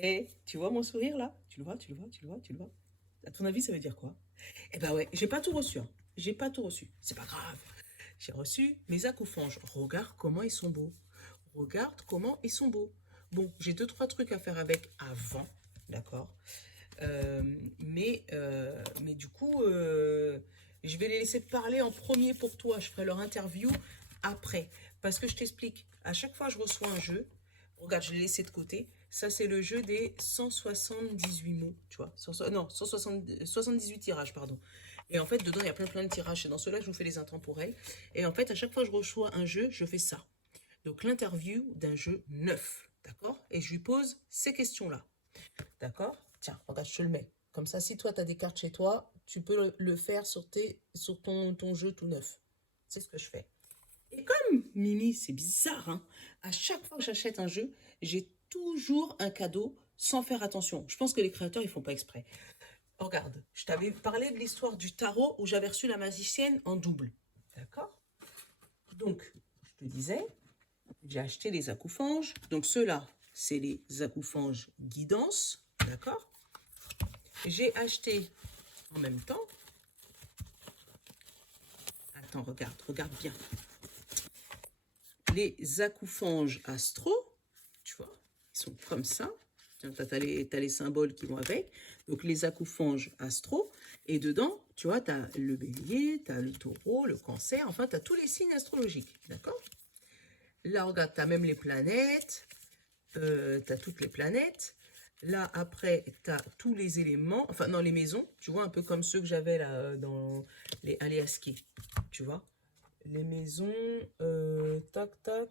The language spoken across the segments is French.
Et tu vois mon sourire là? Tu le vois, tu le vois, tu le vois, tu le vois? À ton avis, ça veut dire quoi? Eh ben ouais, j'ai pas tout reçu, hein. J'ai pas tout reçu. C'est pas grave. J'ai reçu mes accoufanges. Regarde comment ils sont beaux. Regarde comment ils sont beaux. Bon, j'ai deux, trois trucs à faire avec avant, d'accord? Mais du coup, je vais les laisser parler en premier pour toi. Je ferai leur interview après. Parce que je t'explique, à chaque fois que je reçois un jeu, regarde, je l'ai laissé de côté. Ça, c'est le jeu des 178 mots, tu vois. Non, 78 tirages, pardon. Et en fait, dedans, il y a plein de tirages. C'est dans ceux-là que je vous fais les intemporels. Et en fait, à chaque fois que je reçois un jeu, je fais ça. Donc, l'interview d'un jeu neuf, d'accord? Et je lui pose ces questions-là. D'accord? Tiens, regarde, je te le mets. Comme ça, si toi, tu as des cartes chez toi, tu peux le faire sur ton jeu tout neuf. C'est ce que je fais. Et comme Mimi, c'est bizarre, hein, à chaque fois que j'achète un jeu, j'ai toujours un cadeau sans faire attention. Je pense que les créateurs, ils font pas exprès. Regarde, je t'avais parlé de l'histoire du tarot où j'avais reçu la magicienne en double. D'accord? Donc, je te disais, j'ai acheté les accoufanges. Donc, ceux-là, c'est les accoufanges guidance. D'accord? J'ai acheté en même temps. Attends, regarde bien. Les accoufanges astro, tu vois, ils sont comme ça. Tiens, t'as les symboles qui vont avec. Donc, les accoufanges astro. Et dedans, tu vois, tu as le bélier, tu as le taureau, le cancer. Enfin, tu as tous les signes astrologiques. D'accord? Là, regarde, tu as même les planètes. Tu as toutes les planètes. Là, après, tu as tous les éléments, enfin, dans les maisons, tu vois, un peu comme ceux que j'avais là dans les Aliaski, tu vois. Les maisons, tac, tac,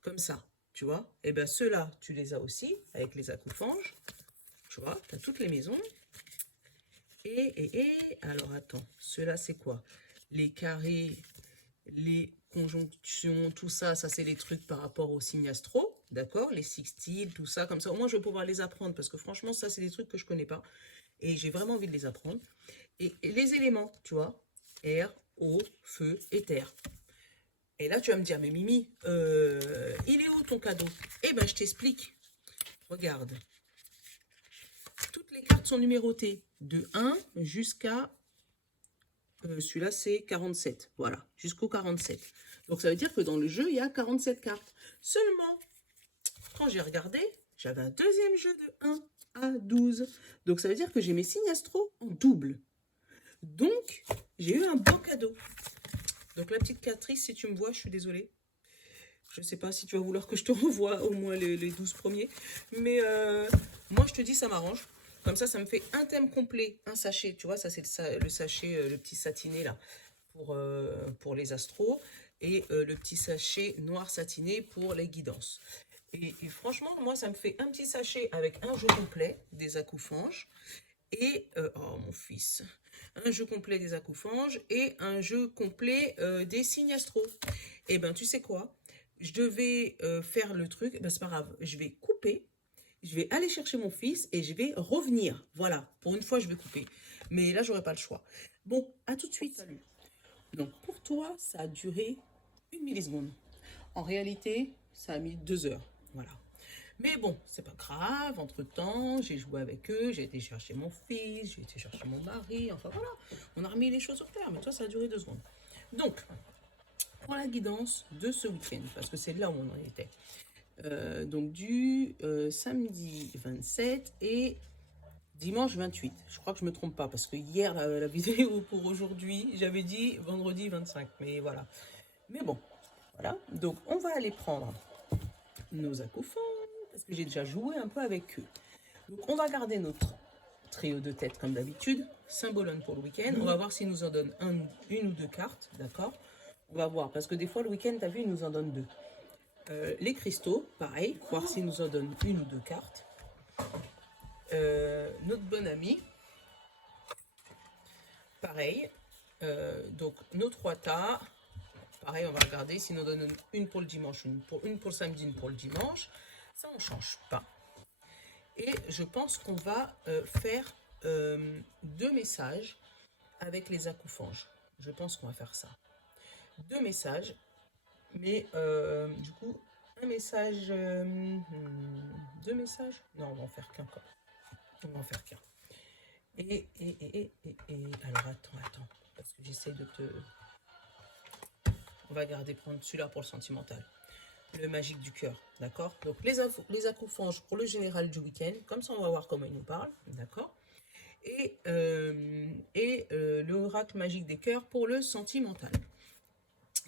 comme ça, tu vois. Et bien, ceux-là, tu les as aussi, avec les accoufanges, tu vois, tu as toutes les maisons. Alors attends, ceux-là, c'est quoi? Les carrés, les conjonctions, tout ça, ça c'est les trucs par rapport au signe astro, d'accord? Les sextiles, tout ça, comme ça. Au moins, je vais pouvoir les apprendre parce que franchement, ça, c'est des trucs que je connais pas et j'ai vraiment envie de les apprendre. Et les éléments, tu vois, air, eau, feu et terre. Et là, tu vas me dire, mais Mimi, il est où ton cadeau? Eh ben, je t'explique. Regarde. Toutes les cartes sont numérotées de 1 jusqu'à celui-là, c'est 47. Voilà, jusqu'au 47. Donc, ça veut dire que dans le jeu, il y a 47 cartes. Seulement, quand j'ai regardé, j'avais un deuxième jeu de 1 à 12. Donc, ça veut dire que j'ai mes signes astro en double. Donc, j'ai eu un beau cadeau. Donc, la petite Catrice, si tu me vois, je suis désolée. Je ne sais pas si tu vas vouloir que je te revoie au moins les 12 premiers. Mais moi, je te dis, ça m'arrange. Comme ça me fait un thème complet, un sachet. Tu vois, ça, c'est le sachet, le petit satiné, là, pour les astros. Et le petit sachet noir satiné pour les guidances. Et franchement, moi, ça me fait un petit sachet avec un jeu complet des accoufanges. Et, oh mon fils, un jeu complet des accoufanges et un jeu complet des signes astro. Et ben, tu sais quoi? Je devais faire le truc, ben, c'est pas grave, je vais couper, je vais aller chercher mon fils et je vais revenir. Voilà, pour une fois, je vais couper. Mais là, j'aurai pas le choix. Bon, à tout de suite. Salut. Donc, pour toi, ça a duré 1 milliseconde. En réalité, ça a mis 2 heures. Voilà. Mais bon, c'est pas grave. Entre-temps, j'ai joué avec eux, j'ai été chercher mon fils, j'ai été chercher mon mari. Enfin voilà, on a remis les choses sur terre. Mais toi, ça a duré 2 secondes. Donc, pour la guidance de ce week-end, parce que c'est là où on en était. Donc, du samedi 27 et dimanche 28. Je crois que je me trompe pas, parce que hier, la vidéo pour aujourd'hui, j'avais dit vendredi 25. Mais voilà. Mais bon, voilà. Donc, on va aller prendre nos accouphons, parce que j'ai déjà joué un peu avec eux. Donc, on va garder notre trio de tête comme d'habitude, symbolone pour le week-end. On va voir s'il nous en donne une ou deux cartes, d'accord? On va voir, parce que des fois, le week-end, t'as vu, il nous en donne deux. Les cristaux, pareil, voir s'il nous en donne une ou deux cartes. Notre bon ami, pareil. Donc, nos trois tas, pareil, on va regarder s'il nous donne une pour le dimanche, une pour le samedi, une pour le dimanche. Ça, on ne change pas. Et je pense qu'on va faire 2 messages avec les accoufanges. Je pense qu'on va faire ça. 2 messages, mais du coup, un message... 2 messages? Non, on va en faire qu'un quoi. On va en faire qu'un. Alors, attends. Parce que j'essaie de te... On va garder prendre celui-là pour le sentimental. Le magique du cœur, d'accord? Donc, les accoufanges pour le général du week-end. Comme ça, on va voir comment il nous parle, d'accord? Le oracle magique des cœurs pour le sentimental.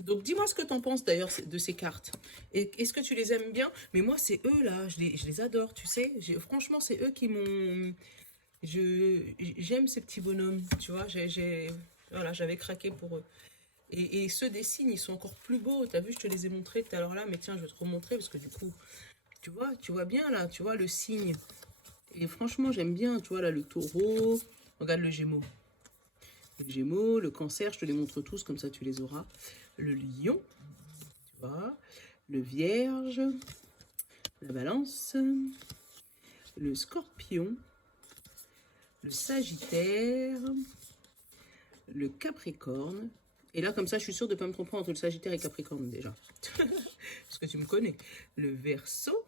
Donc, dis-moi ce que tu en penses d'ailleurs de ces cartes. Est-ce que tu les aimes bien? Mais moi, c'est eux là, je les adore, tu sais. Franchement, c'est eux qui m'ont... J'aime ces petits bonhommes, tu vois. Voilà, j'avais craqué pour eux. Et ceux des signes, ils sont encore plus beaux. T'as vu, je te les ai montrés tout à l'heure là, mais tiens, je vais te remontrer parce que du coup, tu vois bien là, tu vois le signe. Et franchement, j'aime bien, tu vois là, le taureau. Regarde le gémeau. Le gémeau, le cancer, je te les montre tous, comme ça tu les auras. Le lion, tu vois. Le vierge, la balance, le scorpion, le sagittaire, le capricorne. Et là, comme ça, je suis sûre de ne pas me tromper entre le sagittaire et le capricorne déjà. Parce que tu me connais. Le verseau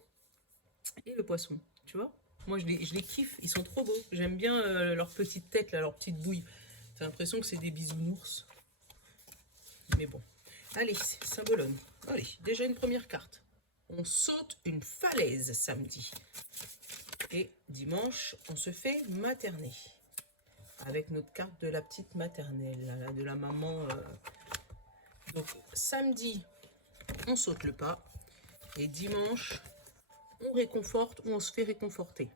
et le poisson, tu vois. Moi, je les kiffe, ils sont trop beaux. J'aime bien leur petite tête, là, leur petite bouille. T'as l'impression que c'est des bisounours. Mais bon. Allez, Saint-Bologne. Allez, déjà une première carte. On saute une falaise samedi. Et dimanche, on se fait materner. Avec notre carte de la petite maternelle, de la maman. Donc, samedi, on saute le pas. Et dimanche, on réconforte ou on se fait réconforter.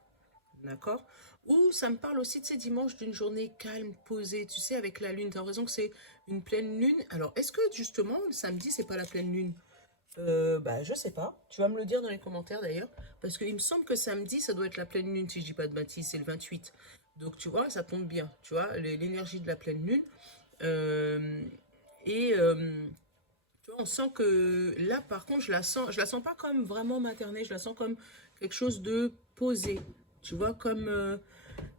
D'accord? Ou ça me parle aussi de ces dimanches d'une journée calme, posée, tu sais, avec la lune. T'as l'impression que c'est une pleine lune. Alors, est-ce que justement, le samedi, c'est pas la pleine lune? Je sais pas. Tu vas me le dire dans les commentaires d'ailleurs. Parce qu'il me semble que samedi, ça doit être la pleine lune, si je dis pas de bêtises, c'est le 28. Donc, tu vois, ça tombe bien. Tu vois, l'énergie de la pleine lune. Euh, et tu vois, on sent que là, par contre, je la sens pas comme vraiment maternelle. Je la sens comme quelque chose de posé. Tu vois, comme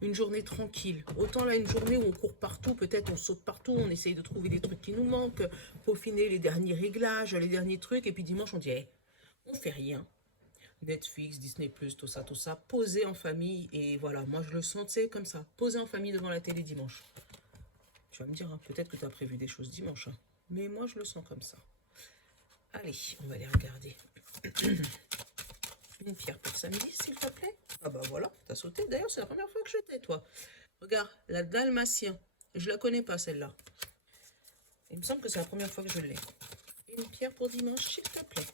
une journée tranquille. Autant là, une journée où on court partout, peut-être on saute partout, on essaye de trouver des trucs qui nous manquent, peaufiner les derniers réglages, les derniers trucs, et puis dimanche, on dit, hey, on fait rien. Netflix, Disney+, tout ça, posé en famille, et voilà, moi je le sentais comme ça, posé en famille devant la télé dimanche. Tu vas me dire, hein, peut-être que tu as prévu des choses dimanche, hein, mais moi je le sens comme ça. Allez, on va les regarder. Une pierre pour samedi, s'il te plaît. Ah bah voilà, t'as sauté. D'ailleurs, c'est la première fois que je t'ai, toi. Regarde, la dalmatien. Je la connais pas, celle-là. Il me semble que c'est la première fois que je l'ai. Une pierre pour dimanche, s'il te plaît.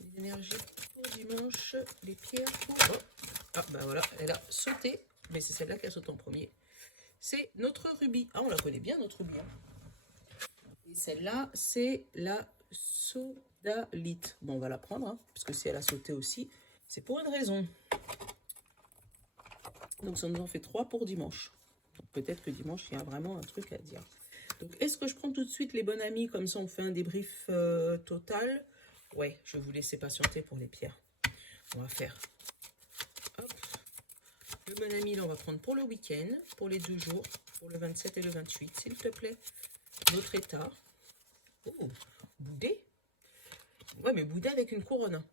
Les énergies pour dimanche, les pierres pour... Oh. Ah bah voilà, elle a sauté. Mais c'est celle-là qui a sauté en premier. C'est notre rubis. Ah, on la connaît bien, notre rubis. Hein. Et celle-là, c'est la sodalite. Bon, on va la prendre, hein, puisque si elle a sauté aussi, c'est pour une raison. Donc, ça nous en fait 3 pour dimanche. Peut-être que dimanche, il y a vraiment un truc à dire. Donc, est-ce que je prends tout de suite les bonnes amies? Comme ça, on fait un débrief total. Ouais, je vais vous laisser patienter pour les pierres. On va faire... Hop. Le bon ami, là, on va prendre pour le week-end, pour les 2 jours, pour le 27 et le 28, s'il te plaît. Notre état. Oh, boudé. Ouais, mais boudé avec une couronne. Hein.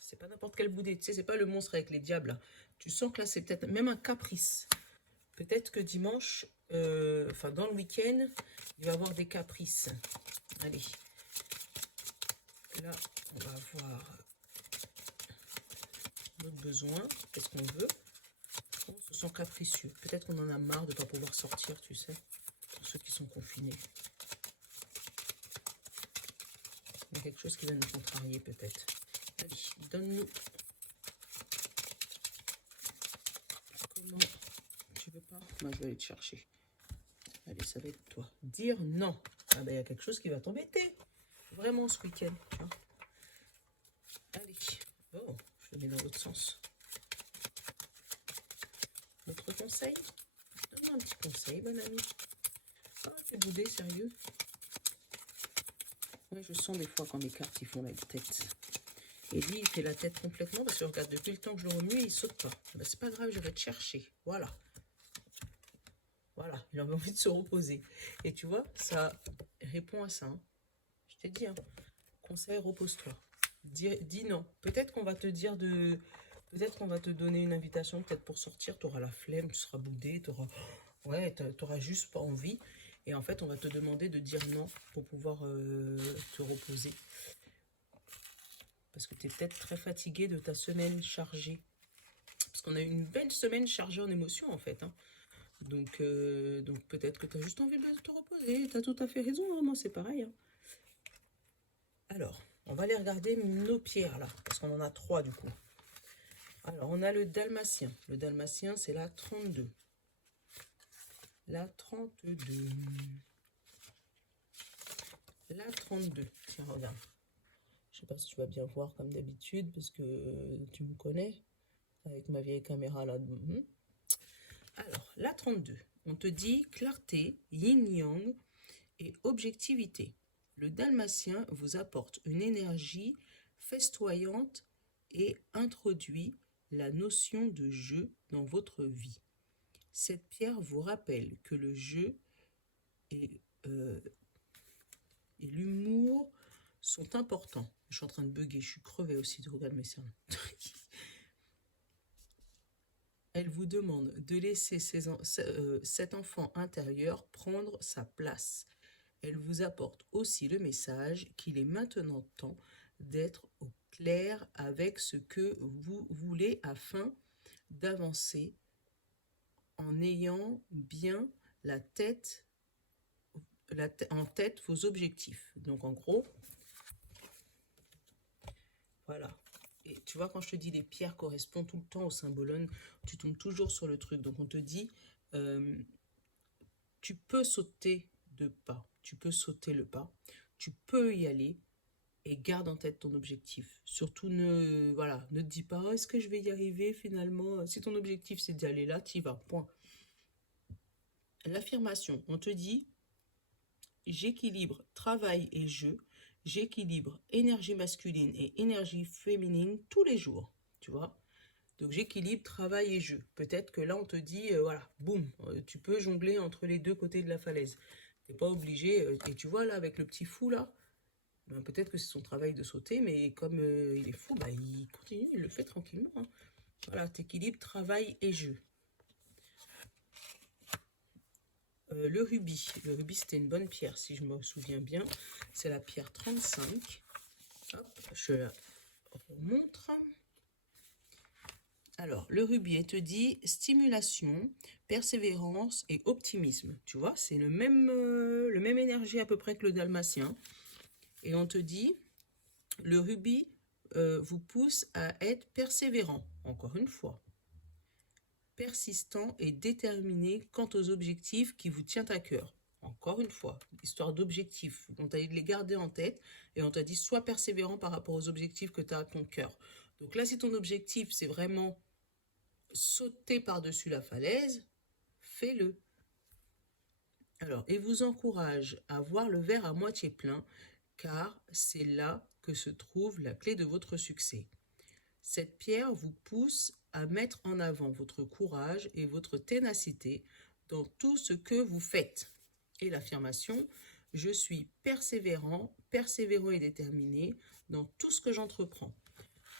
C'est pas n'importe quel boudé. Tu sais, c'est pas le monstre avec les diables. Là. Tu sens que là, c'est peut-être même un caprice. Peut-être que dimanche, dans le week-end, il va y avoir des caprices. Allez. Là, on va voir notre besoin. Qu'est-ce qu'on veut? On se sent capricieux. Peut-être qu'on en a marre de ne pas pouvoir sortir, tu sais. Pour ceux qui sont confinés. Il y a quelque chose qui va nous contrarier, peut-être. Allez, donne-nous. Comment tu veux pas? Moi, je vais aller te chercher. Allez, ça va être toi. Dire non. Ah ben, il y a quelque chose qui va t'embêter. Vraiment, ce week-end. Allez. Oh, je le mets dans l'autre sens. Notre conseil? Donne-moi un petit conseil, bonne amie. Ah, t'es boudé, sérieux? Ouais, je sens des fois quand mes cartes, ils font la tête. Et lui, il fait la tête complètement parce que regarde, depuis le temps que je le remue, il saute pas. Ben, c'est pas grave, je vais te chercher. Voilà. Voilà, il avait envie de se reposer. Et tu vois, ça répond à ça. Hein. Je t'ai dit, hein. Conseil, repose-toi. Dis non. Peut-être qu'on va te dire de Peut-être qu'on va te donner une invitation, peut-être pour sortir, tu auras la flemme, tu seras boudé, tu auras... Ouais, t'auras juste pas envie. Et en fait, on va te demander de dire non pour pouvoir te reposer. Parce que tu es peut-être très fatigué de ta semaine chargée. Parce qu'on a eu une belle semaine chargée en émotions, en fait. Hein. Donc peut-être que tu as juste envie de te reposer. Tu as tout à fait raison, hein, moi c'est pareil. Hein. Alors, on va aller regarder nos pierres, là. Parce qu'on en a 3, du coup. Alors, on a le dalmatien. Le dalmatien, c'est la 32. La 32. La 32. Tiens, regarde. Je sais pas si tu vas bien voir comme d'habitude, parce que tu me connais, avec ma vieille caméra là. Alors, la 32. On te dit clarté, yin-yang et objectivité. Le dalmatien vous apporte une énergie festoyante et introduit la notion de jeu dans votre vie. Cette pierre vous rappelle que le jeu et l'humour sont importants. Je suis en train de bugger, je suis crevée aussi de regarder mes cernes. Elle vous demande de laisser cet enfant intérieur prendre sa place. Elle vous apporte aussi le message qu'il est maintenant temps d'être au clair avec ce que vous voulez afin d'avancer en ayant bien en tête vos objectifs. Donc en gros, voilà. Et tu vois, quand je te dis les pierres correspondent tout le temps au symbolone, tu tombes toujours sur le truc. Donc on te dit, tu peux sauter de pas, tu peux sauter le pas, tu peux y aller et garde en tête ton objectif. Surtout ne te dis pas, oh, est-ce que je vais y arriver finalement? Si ton objectif c'est d'y aller là, tu y vas, point. L'affirmation, on te dit, j'équilibre travail et jeu, j'équilibre énergie masculine et énergie féminine tous les jours, tu vois. Donc j'équilibre travail et jeu. Peut-être que là on te dit, voilà, boum, tu peux jongler entre les deux côtés de la falaise. T'es pas obligé, et tu vois là avec le petit fou là, ben, peut-être que c'est son travail de sauter, mais comme il est fou, bah, il continue, il le fait tranquillement. Hein. Voilà, t'équilibres travail et jeu. Le rubis c'était une bonne pierre si je me souviens bien. C'est la pierre 35. Hop, je la montre. Alors, le rubis, elle te dit stimulation, persévérance et optimisme. Tu vois, c'est le même énergie à peu près que le dalmatien. Et on te dit, le rubis vous pousse à être persévérant, encore une fois. Persistant et déterminé quant aux objectifs qui vous tiennent à cœur. Encore une fois, histoire d'objectifs. On t'a dit de les garder en tête et on t'a dit sois persévérant par rapport aux objectifs que tu as à ton cœur. Donc là, si ton objectif, c'est vraiment sauter par-dessus la falaise, fais-le. Alors, et vous encourage à voir le verre à moitié plein, car c'est là que se trouve la clé de votre succès. Cette pierre vous pousse à mettre en avant votre courage et votre ténacité dans tout ce que vous faites. Et l'affirmation, je suis persévérant et déterminé dans tout ce que j'entreprends.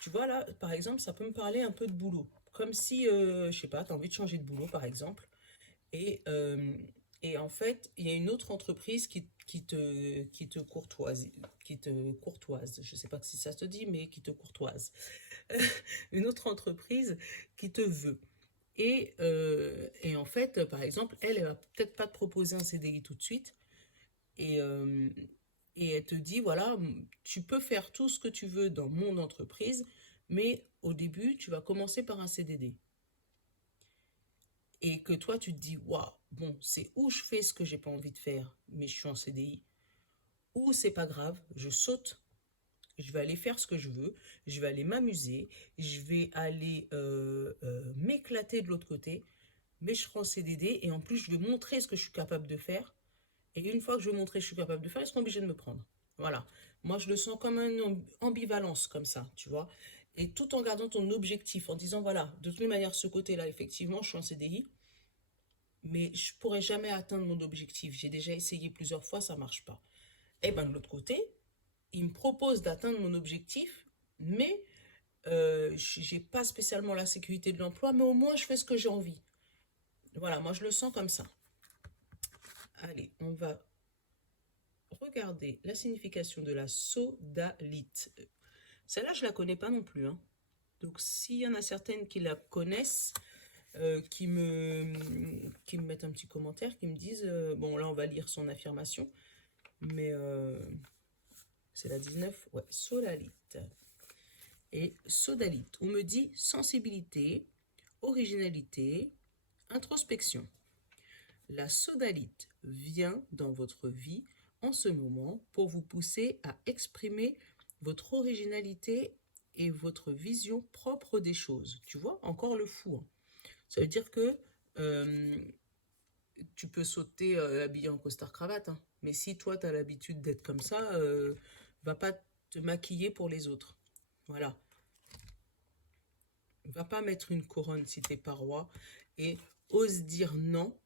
Tu vois là, par exemple, ça peut me parler un peu de boulot. Comme si, je sais pas, tu as envie de changer de boulot, par exemple. Et, euh, et en fait, il y a une autre entreprise qui te courtoise. Je sais pas si ça se dit, mais qui te courtoise. Une autre entreprise qui te veut. Et en fait, par exemple, elle va peut-être pas te proposer un CDI tout de suite. Et, euh, et elle te dit, voilà, tu peux faire tout ce que tu veux dans mon entreprise, mais au début, tu vas commencer par un CDD. Et que toi, tu te dis, waouh, bon, c'est où je fais ce que j'ai pas envie de faire, mais je suis en CDI. Ou c'est pas grave, je saute, je vais aller faire ce que je veux, je vais aller m'amuser, je vais aller m'éclater de l'autre côté, mais je serai en CDD et en plus, je vais montrer ce que je suis capable de faire. Et une fois que je vais montrer que je suis capable de faire, ils seront obligés de me prendre. Voilà. Moi, je le sens comme une ambivalence, comme ça, tu vois. Et tout en gardant ton objectif, en disant, voilà, de toute manière, ce côté-là, effectivement, je suis en CDI, mais je pourrais jamais atteindre mon objectif. J'ai déjà essayé plusieurs fois, ça marche pas. Et ben de l'autre côté, il me propose d'atteindre mon objectif, mais J'ai pas spécialement la sécurité de l'emploi, mais au moins je fais ce que j'ai envie. Voilà, moi je le sens comme ça. Allez, on va regarder la signification de la sodalite. Celle-là, je la connais pas non plus, hein. Donc, s'il y en a certaines qui la connaissent, qui me mettent un petit commentaire, qui me disent, bon, là, on va lire son affirmation, mais c'est la 19, ouais, sodalite. Et sodalite, on me dit sensibilité, originalité, introspection. La sodalite vient dans votre vie en ce moment pour vous pousser à exprimer votre originalité et votre vision propre des choses. Tu vois, encore le fou, hein. Ça veut dire que euh, tu peux sauter habillé en costard-cravate, hein. Mais si toi, tu as l'habitude d'être comme ça, va pas te maquiller pour les autres. Voilà. Va pas mettre une couronne si t'es pas roi et ose dire non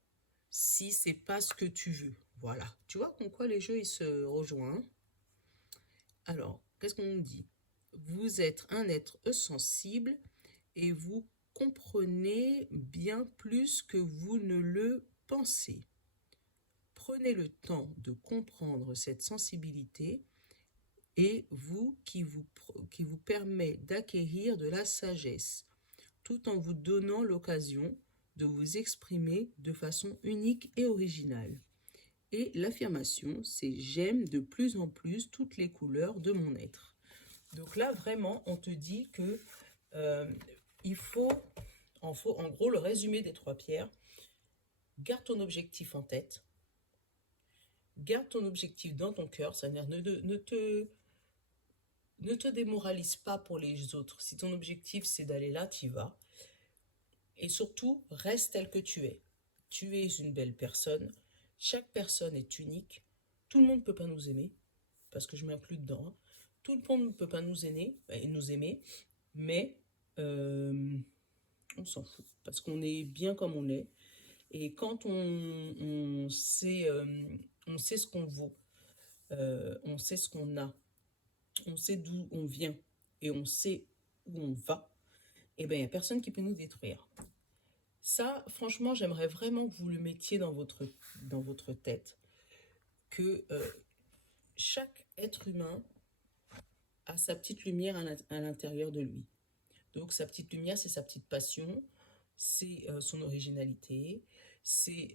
si c'est pas ce que tu veux. Voilà. Tu vois comme quoi les jeux, ils se rejoignent. Alors, qu'est-ce qu'on dit? Vous êtes un être sensible et vous comprenez bien plus que vous ne le pensez. Prenez le temps de comprendre cette sensibilité et qui vous permet d'acquérir de la sagesse, tout en vous donnant l'occasion de vous exprimer de façon unique et originale. Et l'affirmation, c'est j'aime de plus en plus toutes les couleurs de mon être. Donc là, vraiment, on te dit que euh, il faut, en gros, le résumé des trois pierres. Garde ton objectif en tête. Garde ton objectif dans ton cœur. C'est-à-dire ne te démoralise pas pour les autres. Si ton objectif, c'est d'aller là, tu y vas. Et surtout, reste tel que tu es. Tu es une belle personne. Chaque personne est unique. Tout le monde ne peut pas nous aimer, parce que je m'inclus dedans, hein. Tout le monde ne peut pas nous aimer, mais on s'en fout, parce qu'on est bien comme on est. Et quand on sait ce qu'on vaut, on sait ce qu'on a, on sait d'où on vient, et on sait où on va, et bien il n'y a personne qui peut nous détruire. Ça, franchement, j'aimerais vraiment que vous le mettiez dans votre tête, que chaque être humain a sa petite lumière à l'intérieur de lui. Donc sa petite lumière, c'est sa petite passion, c'est son originalité, c'est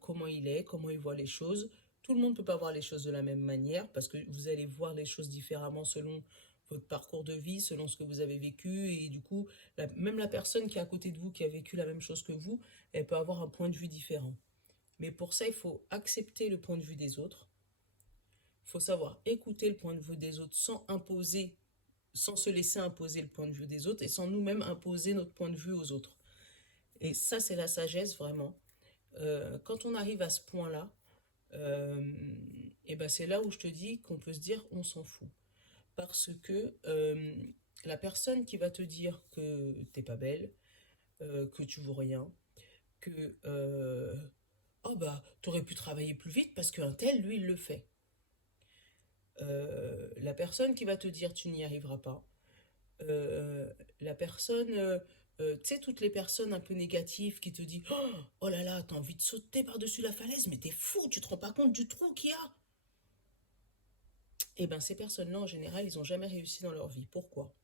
comment il est, comment il voit les choses. Tout le monde ne peut pas voir les choses de la même manière parce que vous allez voir les choses différemment selon votre parcours de vie, selon ce que vous avez vécu. Et du coup, même la personne qui est à côté de vous, qui a vécu la même chose que vous, elle peut avoir un point de vue différent. Mais pour ça, il faut accepter le point de vue des autres. Il faut savoir écouter le point de vue des autres sans se laisser imposer le point de vue des autres et sans nous-mêmes imposer notre point de vue aux autres. Et ça, c'est la sagesse, vraiment. Quand on arrive à ce point-là, et ben c'est là où je te dis qu'on peut se dire on s'en fout. Parce que la personne qui va te dire que t'es pas belle, que tu vaux rien, que oh bah t'aurais pu travailler plus vite parce qu'un tel, lui, il le fait. La personne qui va te dire tu n'y arriveras pas, la personne, tu sais, toutes les personnes un peu négatives qui te disent oh là là, t'as envie de sauter par-dessus la falaise, mais t'es fou, tu te rends pas compte du trou qu'il y a. Et ben ces personnes-là, en général, ils n'ont jamais réussi dans leur vie. Pourquoi?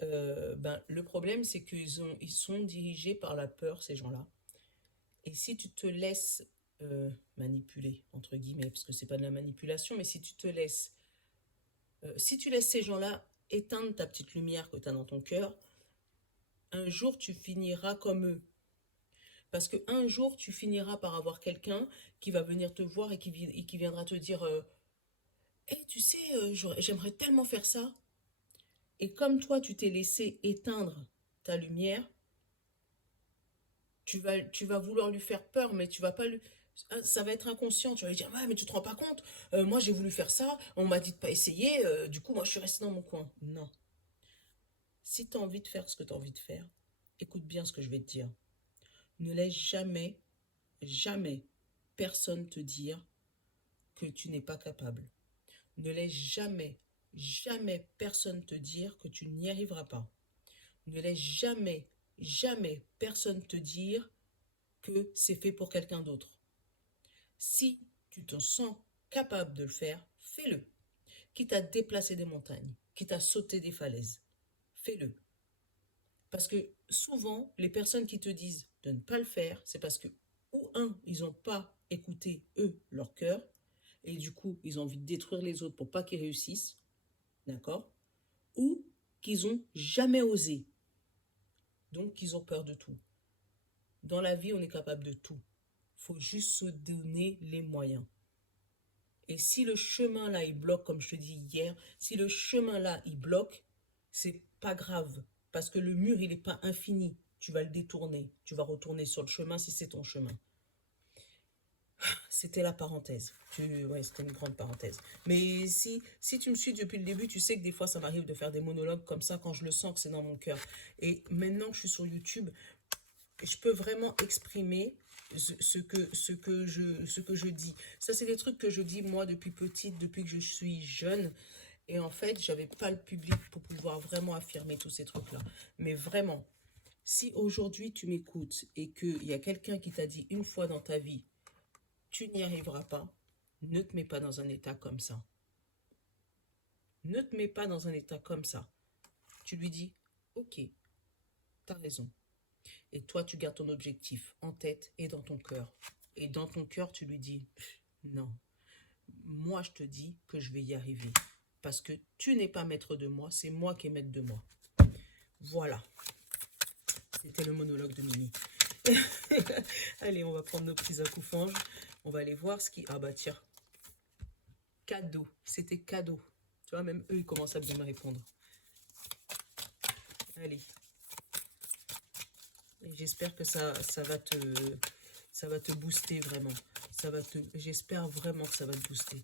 Ben, le problème, c'est ils sont dirigés par la peur, ces gens-là. Et si tu te laisses manipuler, entre guillemets, parce que c'est pas de la manipulation, mais si tu laisses ces gens-là éteindre ta petite lumière que tu as dans ton cœur, un jour tu finiras comme eux. Parce qu'un jour tu finiras par avoir quelqu'un qui va venir te voir et qui viendra te dire hey, tu sais, j'aimerais tellement faire ça. Et comme toi tu t'es laissé éteindre ta lumière, tu vas vouloir lui faire peur, mais tu vas pas lui. Ça va être inconscient. Tu vas lui dire ouais, mais tu te rends pas compte. Moi j'ai voulu faire ça, on m'a dit de pas essayer, du coup moi je suis restée dans mon coin. Non. Si tu as envie de faire ce que tu as envie de faire, écoute bien ce que je vais te dire. Ne laisse jamais, jamais personne te dire que tu n'es pas capable. Ne laisse jamais jamais personne te dire que tu n'y arriveras pas. Ne laisse jamais, jamais personne te dire que c'est fait pour quelqu'un d'autre. Si tu te sens capable de le faire, fais-le. Quitte à déplacer des montagnes, quitte à sauter des falaises, fais-le. Parce que souvent, les personnes qui te disent de ne pas le faire, c'est parce que, ou un, ils n'ont pas écouté, eux, leur cœur, et du coup, ils ont envie de détruire les autres pour pas qu'ils réussissent, d'accord? Ou qu'ils ont jamais osé, donc ils ont peur de tout. Dans la vie, on est capable de tout. Il faut juste se donner les moyens. Et si le chemin là, il bloque, comme je te dis hier, si le chemin là, il bloque, c'est pas grave. Parce que le mur, il n'est pas infini. Tu vas le détourner. Tu vas retourner sur le chemin si c'est ton chemin. C'était la parenthèse. Ouais, c'était une grande parenthèse. Mais si tu me suis depuis le début, tu sais que des fois, ça m'arrive de faire des monologues comme ça quand je le sens que c'est dans mon cœur. Et maintenant que je suis sur YouTube, je peux vraiment exprimer ce que je dis. Ça, c'est des trucs que je dis moi depuis petite, depuis que je suis jeune. Et en fait, j'avais pas le public pour pouvoir vraiment affirmer tous ces trucs-là. Mais vraiment, si aujourd'hui tu m'écoutes et qu'il y a quelqu'un qui t'a dit une fois dans ta vie, tu n'y arriveras pas, ne te mets pas dans un état comme ça. Ne te mets pas dans un état comme ça. Tu lui dis, ok, t'as raison. Et toi, tu gardes ton objectif en tête et dans ton cœur. Et dans ton cœur, tu lui dis, non, moi, je te dis que je vais y arriver. Parce que tu n'es pas maître de moi, c'est moi qui est maître de moi. Voilà. C'était le monologue de Mimi. Allez, on va prendre nos prises à coups-fange. On va aller voir ce qui... Ah bah tiens. Cadeau. C'était cadeau. Tu vois, même eux, ils commencent à bien me répondre. Allez. J'espère que ça va te booster vraiment. J'espère vraiment que ça va te booster.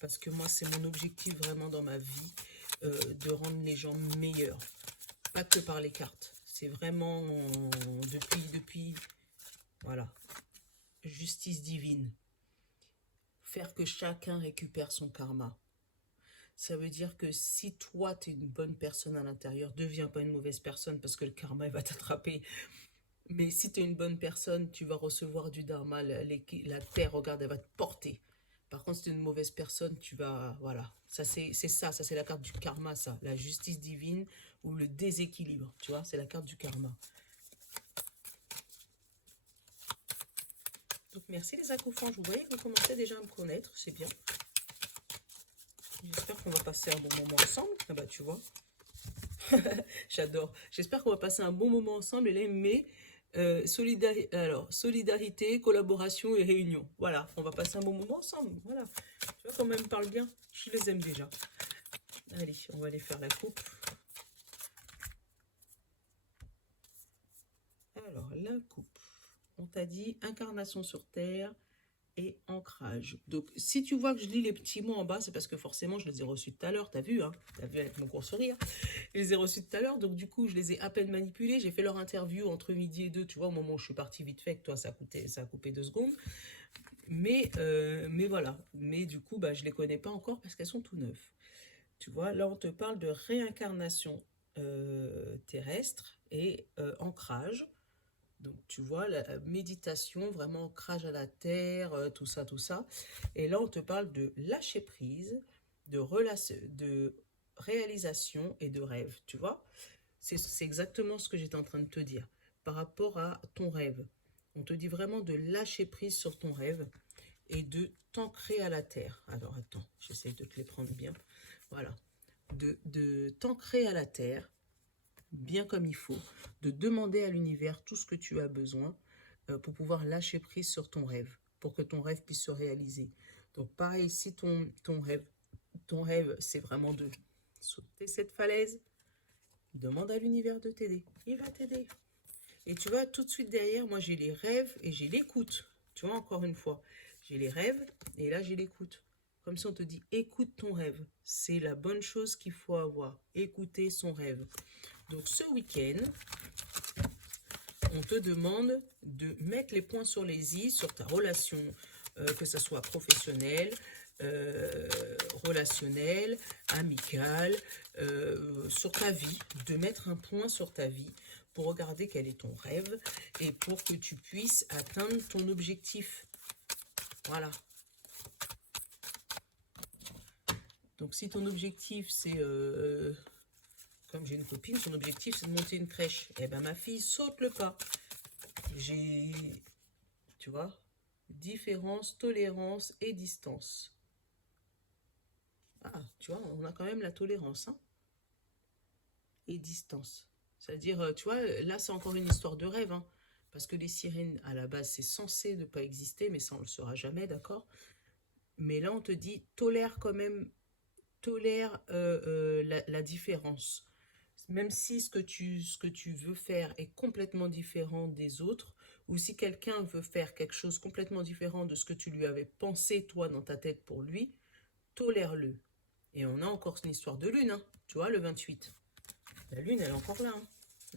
Parce que moi, c'est mon objectif vraiment dans ma vie, de rendre les gens meilleurs. Pas que par les cartes. C'est vraiment depuis, voilà, justice divine. Faire que chacun récupère son karma. Ça veut dire que si toi, tu es une bonne personne à l'intérieur, deviens pas une mauvaise personne parce que le karma, il va t'attraper. Mais si tu es une bonne personne, tu vas recevoir du dharma. La terre, regarde, elle va te porter. Par contre, si tu es une mauvaise personne, tu vas... Voilà. Ça, c'est la carte du karma, ça. La justice divine ou le déséquilibre. Tu vois, c'est la carte du karma. Donc, merci les acoufanges. Vous voyez que vous commencez déjà à me connaître. C'est bien. J'espère qu'on va passer un bon moment ensemble. Ah bah, tu vois. J'adore. J'espère qu'on va passer un bon moment ensemble. Et là, il me met solidarité, collaboration et réunion. Voilà, on va passer un bon moment ensemble. Voilà. Tu vois, quand même, parle bien. Je les aime déjà. Allez, on va aller faire la coupe. Alors, la coupe. On t'a dit incarnation sur Terre et ancrage. Donc, si tu vois que je lis les petits mots en bas, c'est parce que forcément, je les ai reçus tout à l'heure. T'as vu, hein? T'as vu avec mon gros sourire. Je les ai reçus tout à l'heure. Donc, du coup, je les ai à peine manipulés. J'ai fait leur interview entre midi et 2. Tu vois, au moment où je suis partie vite fait, que toi, ça a coupé 2 secondes. Mais voilà. Mais du coup, bah, je les connais pas encore parce qu'elles sont tout neuves. Tu vois, là, on te parle de réincarnation terrestre et ancrage. Donc, tu vois, la méditation, vraiment ancrage à la terre, tout ça, tout ça. Et là, on te parle de lâcher prise, de réalisation et de rêve, tu vois. C'est exactement ce que j'étais en train de te dire. Par rapport à ton rêve, on te dit vraiment de lâcher prise sur ton rêve et de t'ancrer à la terre. Alors, attends, j'essaie de te les prendre bien. Voilà. De t'ancrer à la terre, bien comme il faut, de demander à l'univers tout ce que tu as besoin pour pouvoir lâcher prise sur ton rêve, pour que ton rêve puisse se réaliser. Donc pareil, si ton rêve, c'est vraiment de sauter cette falaise, demande à l'univers de t'aider. Il va t'aider. Et tu vois, tout de suite derrière, moi j'ai les rêves et j'ai l'écoute. Tu vois, encore une fois, j'ai les rêves et là j'ai l'écoute. Comme si on te dit, écoute ton rêve. C'est la bonne chose qu'il faut avoir. Écouter son rêve. Donc ce week-end, on te demande de mettre les points sur les i sur ta relation, que ce soit professionnelle, relationnel, amical, sur ta vie, de mettre un point sur ta vie pour regarder quel est ton rêve et pour que tu puisses atteindre ton objectif. Voilà. Donc si ton objectif c'est, comme j'ai une copine, son objectif c'est de monter une crèche, eh ben ma fille saute le pas. J'ai, tu vois, différence, tolérance et distance. Ah, tu vois, on a quand même la tolérance, hein, et distance. C'est-à-dire, tu vois, là c'est encore une histoire de rêve, hein, parce que les sirènes, à la base, c'est censé ne pas exister, mais ça on le saura jamais, d'accord? Mais là on te dit, tolère quand même, tolère la différence. Même si ce que tu veux faire est complètement différent des autres, ou si quelqu'un veut faire quelque chose complètement différent de ce que tu lui avais pensé, toi, dans ta tête pour lui, tolère-le. Et on a encore une histoire de lune, hein, tu vois, le 28. La lune, elle est encore là, hein.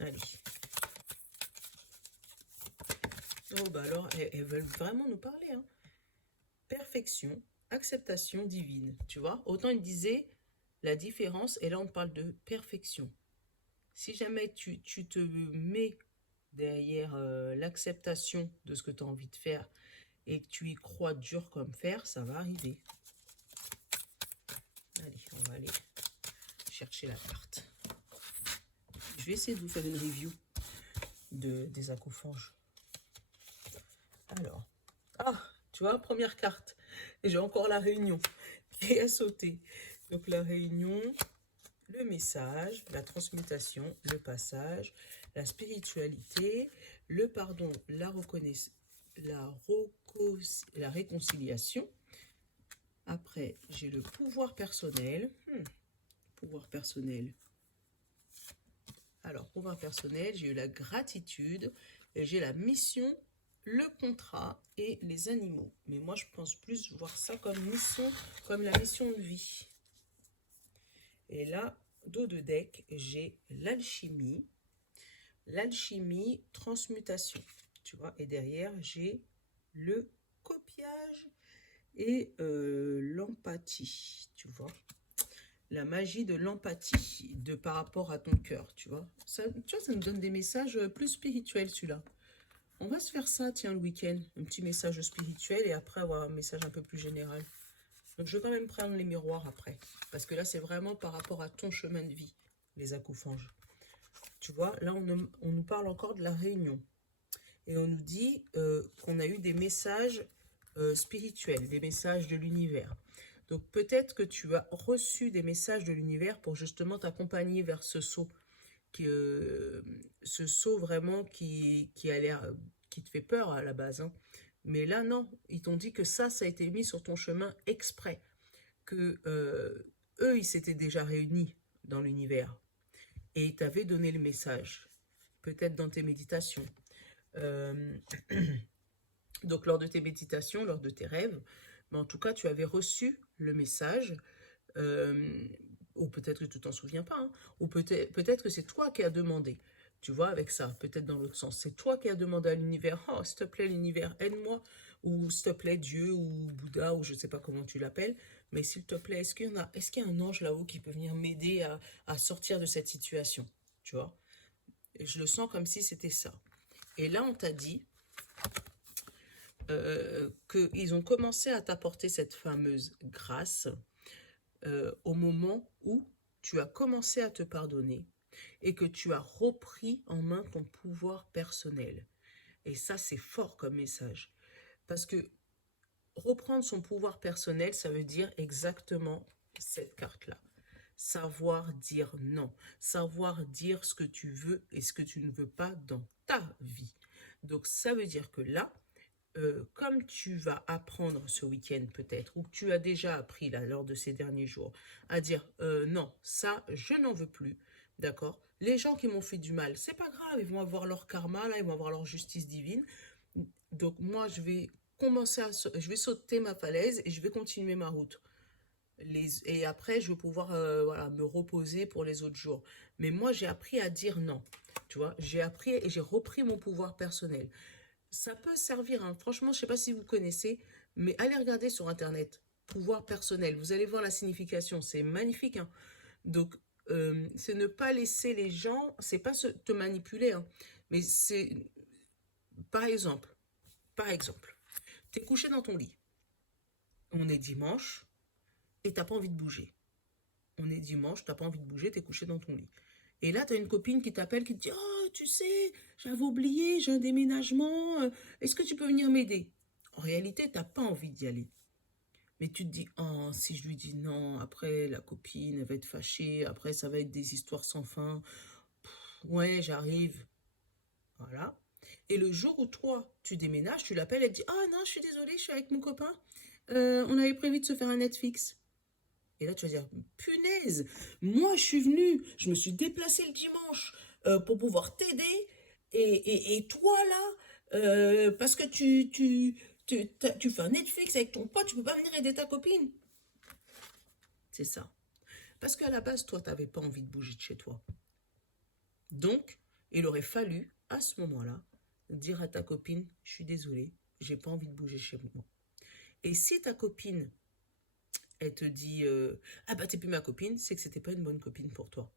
Allez. Oh, bah alors, elles veulent vraiment nous parler, hein. Perfection, acceptation divine, tu vois. Autant il disait la différence, et là on parle de perfection. Si jamais tu te mets derrière l'acceptation de ce que tu as envie de faire et que tu y crois dur comme fer, ça va arriver. Allez, on va aller chercher la carte. Je vais essayer de vous faire une review des acouphonges. Alors, ah, tu vois, première carte. Et j'ai encore la réunion qui a sauté. Donc la réunion, le message, la transmutation, le passage, la spiritualité, le pardon, la reconnaissance, la réconciliation. Après, j'ai le pouvoir personnel. Pouvoir personnel. Alors, pouvoir personnel, j'ai eu la gratitude, j'ai la mission, le contrat et les animaux. Mais moi, je pense plus voir ça comme mission, comme la mission de vie. Et là, dos de deck, j'ai l'alchimie, transmutation, tu vois. Et derrière, j'ai le copiage et l'empathie, tu vois. La magie de l'empathie par rapport à ton cœur, tu vois. Ça, tu vois, ça nous donne des messages plus spirituels, celui-là. On va se faire ça, tiens, le week-end. Un petit message spirituel et après avoir un message un peu plus général. Donc, je vais quand même prendre les miroirs après. Parce que là, c'est vraiment par rapport à ton chemin de vie, les acouphonges. Tu vois, là, on nous parle encore de la réunion. Et on nous dit qu'on a eu des messages spirituels, des messages de l'univers. Donc, peut-être que tu as reçu des messages de l'univers pour justement t'accompagner vers ce saut. Ce saut vraiment qui a l'air, qui te fait peur à la base, hein. Mais là, non, ils t'ont dit que ça a été mis sur ton chemin exprès. Que eux, ils s'étaient déjà réunis dans l'univers. Et ils t'avaient donné le message. Peut-être dans tes méditations. Donc, lors de tes méditations, lors de tes rêves, mais en tout cas, tu avais reçu le message. Ou peut-être que tu t'en souviens pas, hein, ou peut-être que c'est toi qui as demandé, tu vois, avec ça, peut-être dans l'autre sens, c'est toi qui as demandé à l'univers, oh, s'il te plaît, l'univers, aide-moi, ou s'il te plaît, Dieu, ou Bouddha, ou je sais pas comment tu l'appelles, mais s'il te plaît, est-ce qu'il y a un ange là-haut qui peut venir m'aider à sortir de cette situation, tu vois, et je le sens comme si c'était ça. Et là, on t'a dit qu'ils ont commencé à t'apporter cette fameuse grâce, au moment où tu as commencé à te pardonner et que tu as repris en main ton pouvoir personnel. Et ça, c'est fort comme message. Parce que reprendre son pouvoir personnel, ça veut dire exactement cette carte-là. Savoir dire non. Savoir dire ce que tu veux et ce que tu ne veux pas dans ta vie. Donc, ça veut dire que là, comme tu vas apprendre ce week-end peut-être, ou que tu as déjà appris là lors de ces derniers jours, à dire non, ça, je n'en veux plus, d'accord? Les gens qui m'ont fait du mal, c'est pas grave, ils vont avoir leur karma, là, ils vont avoir leur justice divine. Donc moi, je vais je vais sauter ma falaise et je vais continuer ma route. Et après, je vais pouvoir voilà, me reposer pour les autres jours. Mais moi, j'ai appris à dire non, tu vois? J'ai appris et j'ai repris mon pouvoir personnel. Ça peut servir, hein. Franchement, je ne sais pas si vous connaissez, mais allez regarder sur Internet. pouvoir personnel. Vous allez voir la signification, c'est magnifique, hein. Donc, c'est ne pas laisser les gens, c'est pas te manipuler, hein, mais c'est, par exemple, tu es couché dans ton lit, on est dimanche, et t'as pas envie de bouger. On est dimanche, t'as pas envie de bouger, t'es couché dans ton lit. Et là, t'as une copine qui t'appelle, qui te dit, oh, tu sais, j'avais oublié, j'ai un déménagement, est-ce que tu peux venir m'aider? En réalité, t'as pas envie d'y aller. Mais tu te dis, oh, si je lui dis non, après la copine, elle va être fâchée, après ça va être des histoires sans fin. Ouais, j'arrive. Voilà. Et le jour où toi, tu déménages, tu l'appelles, elle te dit, ah non, je suis désolée, je suis avec mon copain. On avait prévu de se faire un Netflix. Et là, tu vas dire, punaise, moi, je suis venue, je me suis déplacée le dimanche pour pouvoir t'aider. Et toi, là, parce que tu fais un Netflix avec ton pote, tu peux pas venir aider ta copine. C'est ça. Parce qu'à la base, toi, tu n'avais pas envie de bouger de chez toi. Donc, il aurait fallu, à ce moment-là, dire à ta copine, je suis désolée, j'ai pas envie de bouger chez moi. Et si ta copine, elle te dit, ah bah t'es plus ma copine, c'est que c'était pas une bonne copine pour toi.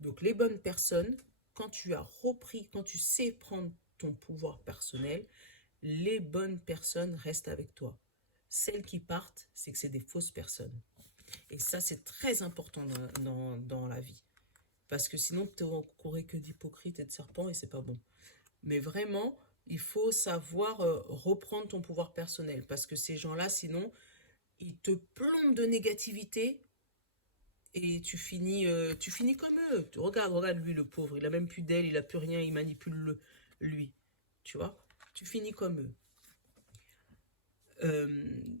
Donc les bonnes personnes, quand tu as repris, quand tu sais prendre ton pouvoir personnel, les bonnes personnes restent avec toi. Celles qui partent, c'est que c'est des fausses personnes. Et ça, c'est très important dans la vie. Parce que sinon, tu n'aurais que d'hypocrites et de serpents et c'est pas bon. Mais vraiment, il faut savoir reprendre ton pouvoir personnel. Parce que ces gens-là, sinon, ils te plombent de négativité et tu finis comme eux. Regarde lui, le pauvre. Il a même plus d'aile, il a plus rien, il manipule lui. Tu vois? Tu finis comme eux.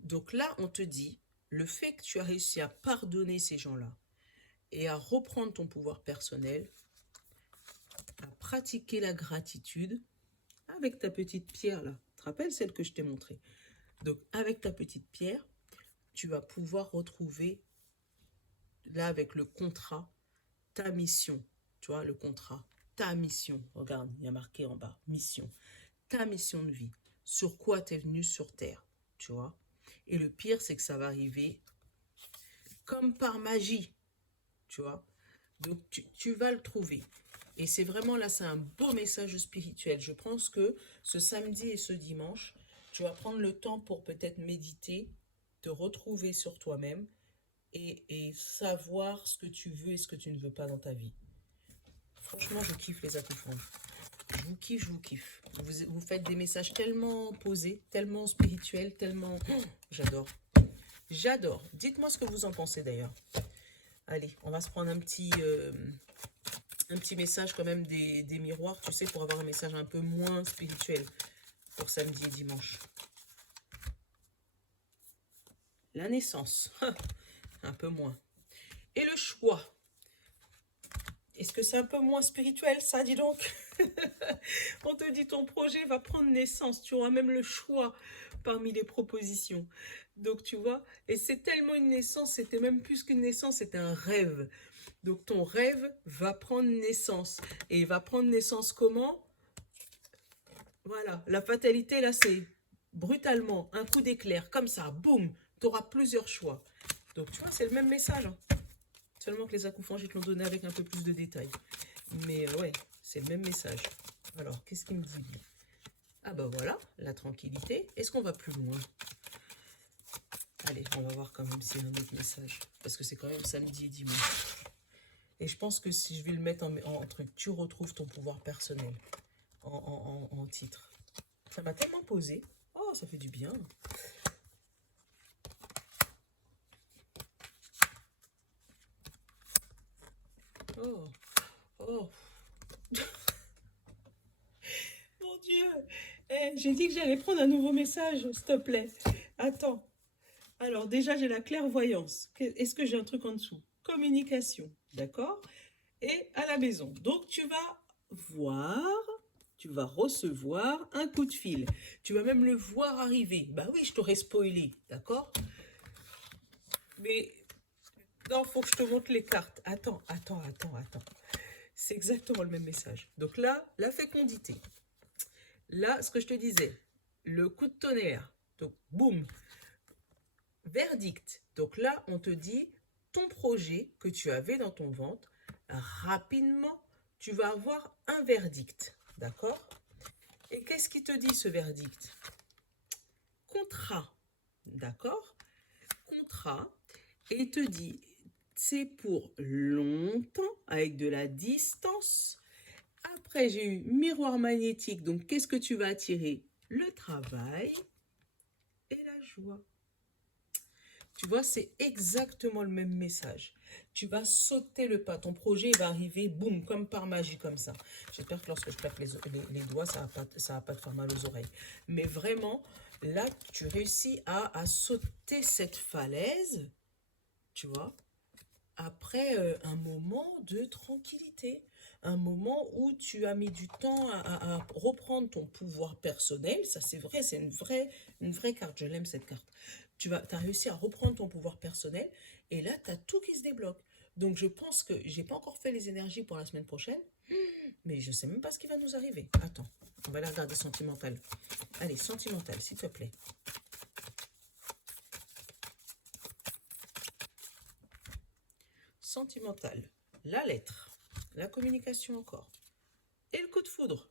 Donc là, on te dit, le fait que tu as réussi à pardonner ces gens-là et à reprendre ton pouvoir personnel, à pratiquer la gratitude avec ta petite pierre là. Tu te rappelles celle que je t'ai montrée? Donc avec ta petite pierre, tu vas pouvoir retrouver, là avec le contrat, ta mission. Tu vois, le contrat, ta mission. Regarde, il y a marqué en bas, mission. Ta mission de vie. Sur quoi tu es venu sur Terre, tu vois. Et le pire, c'est que ça va arriver comme par magie, tu vois. Donc, tu vas le trouver. Et c'est vraiment là, c'est un beau message spirituel. Je pense que ce samedi et ce dimanche, tu vas prendre le temps pour peut-être méditer, te retrouver sur toi-même et savoir ce que tu veux et ce que tu ne veux pas dans ta vie. Franchement, je kiffe les acouphons. Je vous kiffe, je vous kiffe. Vous faites des messages tellement posés, tellement spirituels, tellement... Oh, j'adore. J'adore. Dites-moi ce que vous en pensez d'ailleurs. Allez, on va se prendre un petit message quand même des miroirs, tu sais, pour avoir un message un peu moins spirituel pour samedi et dimanche. La naissance, un peu moins. Et le choix. Est-ce que c'est un peu moins spirituel, ça, dis donc? On te dit ton projet va prendre naissance, tu auras même le choix parmi les propositions. Donc, tu vois, et c'est tellement une naissance, c'était même plus qu'une naissance, c'était un rêve. Donc, ton rêve va prendre naissance. Et il va prendre naissance comment? Voilà, la fatalité, là, c'est brutalement, un coup d'éclair, comme ça, boum, tu auras plusieurs choix. Donc, tu vois, c'est le même message, hein. Seulement que les acouphons, je te l'ai donné avec un peu plus de détails. Mais ouais, c'est le même message. Alors, qu'est-ce qu'il me dit? Ah bah voilà, la tranquillité. Est-ce qu'on va plus loin? Allez, on va voir quand même s'il y a un autre message. Parce que c'est quand même samedi et dimanche. Et je pense que si je vais le mettre en truc, tu retrouves ton pouvoir personnel en titre. Ça m'a tellement posé. Oh, ça fait du bien. Oh, oh. Mon Dieu. J'ai dit que j'allais prendre un nouveau message, s'il te plaît. Attends. Alors, déjà, j'ai la clairvoyance. Est-ce que j'ai un truc en dessous? Communication, d'accord? Et à la maison. Donc, tu vas voir, tu vas recevoir un coup de fil. Tu vas même le voir arriver. Bah oui, je t'aurais spoilé, d'accord? Mais non, faut que je te montre les cartes. Attends. C'est exactement le même message. Donc là, la fécondité. Là, ce que je te disais, le coup de tonnerre. Donc, boum. Verdict. Donc là, on te dit ton projet que tu avais dans ton ventre, rapidement, tu vas avoir un verdict. D'accord? Et qu'est-ce qui te dit ce verdict? Contrat. D'accord? Contrat. Et il te dit, c'est pour longtemps, avec de la distance. Après, j'ai eu miroir magnétique. Donc, qu'est-ce que tu vas attirer? Le travail et la joie. Tu vois, c'est exactement le même message. Tu vas sauter le pas. Ton projet va arriver, boum, comme par magie, comme ça. J'espère que lorsque je claque les doigts, ça va pas te faire mal aux oreilles. Mais vraiment, là, tu réussis à sauter cette falaise, tu vois, après un moment de tranquillité, un moment où tu as mis du temps à reprendre ton pouvoir personnel. Ça, c'est vrai, c'est une vraie carte. Je l'aime, cette carte. As réussi à reprendre ton pouvoir personnel et là, tu as tout qui se débloque. Donc, je pense que j'ai pas encore fait les énergies pour la semaine prochaine, mais je sais même pas ce qui va nous arriver. Attends, on va la regarder sentimentale. Allez, sentimentale, s'il te plaît. Sentimentale, la lettre, la communication encore, et le coup de foudre.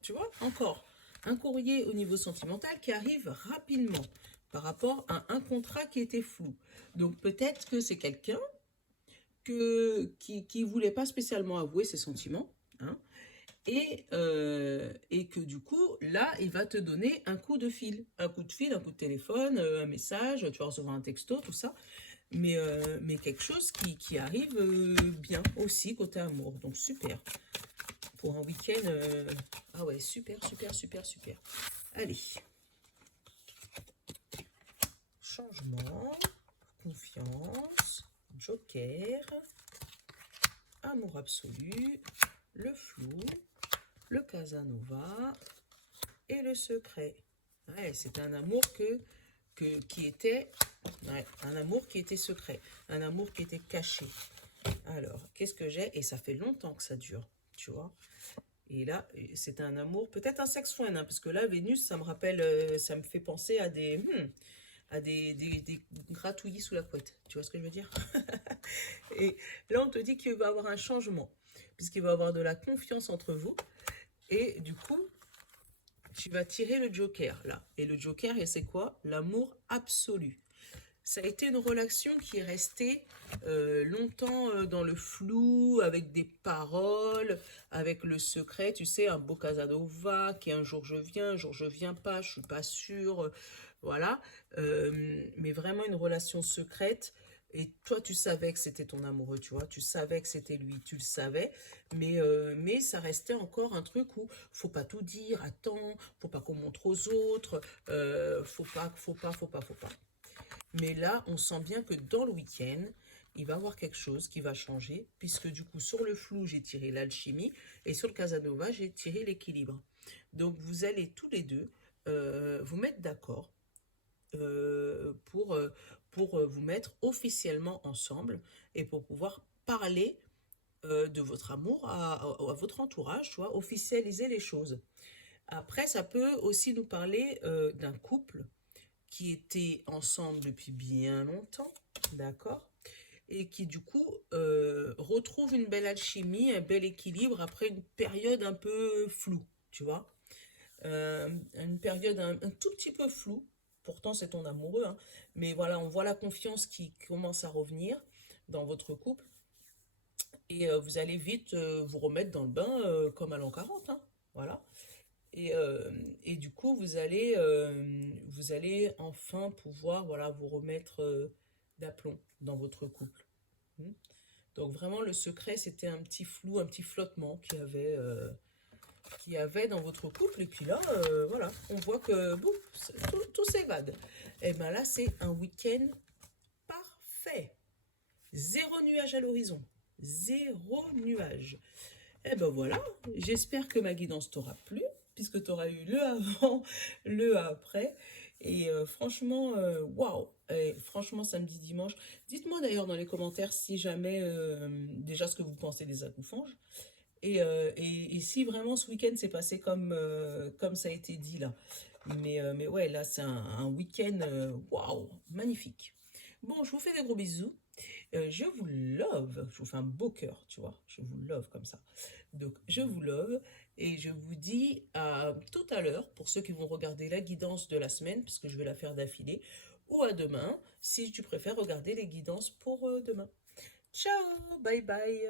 Tu vois, encore un courrier au niveau sentimental qui arrive rapidement par rapport à un contrat qui était flou. Donc peut-être que c'est quelqu'un qui voulait pas spécialement avouer ses sentiments, hein, et que du coup, là, il va te donner un coup de fil. Un coup de fil, un coup de téléphone, un message, tu vas recevoir un texto, tout ça. Mais quelque chose qui arrive bien aussi côté amour. Donc super. Pour un week-end, ah ouais, super, super, super, super. Allez. Changement, confiance, joker, amour absolu, le flou, le Casanova et le secret. Ouais, c'est un amour qui était, ouais, un amour qui était secret, un amour qui était caché. Alors, qu'est-ce que j'ai? Et ça fait longtemps que ça dure, tu vois. Et là, c'est un amour, peut-être un sex friend, hein, parce que là, Vénus, ça me rappelle, ça me fait penser à des gratouillis sous la couette. Tu vois ce que je veux dire? Et là, on te dit qu'il va y avoir un changement, puisqu'il va y avoir de la confiance entre vous. Et du coup, tu vas tirer le joker, là. Et le joker, c'est quoi? L'amour absolu. Ça a été une relation qui est restée longtemps dans le flou, avec des paroles, avec le secret, tu sais, un beau Casanova, qui un jour un jour je viens pas, je suis pas sûre, voilà. Mais vraiment une relation secrète. Et toi, tu savais que c'était ton amoureux, tu vois, tu savais que c'était lui, tu le savais, mais ça restait encore un truc où faut pas tout dire, attends, faut pas qu'on montre aux autres, faut pas. Mais là, on sent bien que dans le week-end, il va y avoir quelque chose qui va changer, puisque du coup, sur le flou, j'ai tiré l'alchimie, et sur le Casanova, j'ai tiré l'équilibre. Donc, vous allez tous les deux vous mettre d'accord pour vous mettre officiellement ensemble et pour pouvoir parler de votre amour à votre entourage, tu vois, officialiser les choses. Après, ça peut aussi nous parler d'un couple qui étaient ensemble depuis bien longtemps, d'accord? Et qui du coup retrouvent une belle alchimie, un bel équilibre après une période un peu floue, tu vois? Une période un tout petit peu floue, pourtant c'est ton amoureux, hein, mais voilà, on voit la confiance qui commence à revenir dans votre couple et vous allez vite vous remettre dans le bain comme à l'an 40, hein, voilà. Et, euh, et du coup, vous allez enfin pouvoir voilà, vous remettre d'aplomb dans votre couple. Hmm. Donc vraiment, le secret, c'était un petit flou, un petit flottement qu'il y avait dans votre couple. Et puis là, voilà, on voit que boum, tout s'évade. Et bien là, c'est un week-end parfait. Zéro nuage à l'horizon. Zéro nuage. Et ben voilà, j'espère que ma guidance t'aura plu, puisque tu auras eu le avant, le après. Et franchement, waouh! Et franchement, samedi, dimanche. Dites-moi d'ailleurs dans les commentaires si jamais, déjà ce que vous pensez des acouphonges. Et si vraiment ce week-end s'est passé comme ça a été dit là. Mais ouais, là, c'est un week-end, waouh, magnifique. Bon, je vous fais des gros bisous. Je vous love. Je vous fais un beau cœur, tu vois. Je vous love comme ça. Donc, je vous love. Et je vous dis à tout à l'heure pour ceux qui vont regarder la guidance de la semaine, parce que je vais la faire d'affilée, ou à demain, si tu préfères regarder les guidances pour demain. Ciao, bye bye.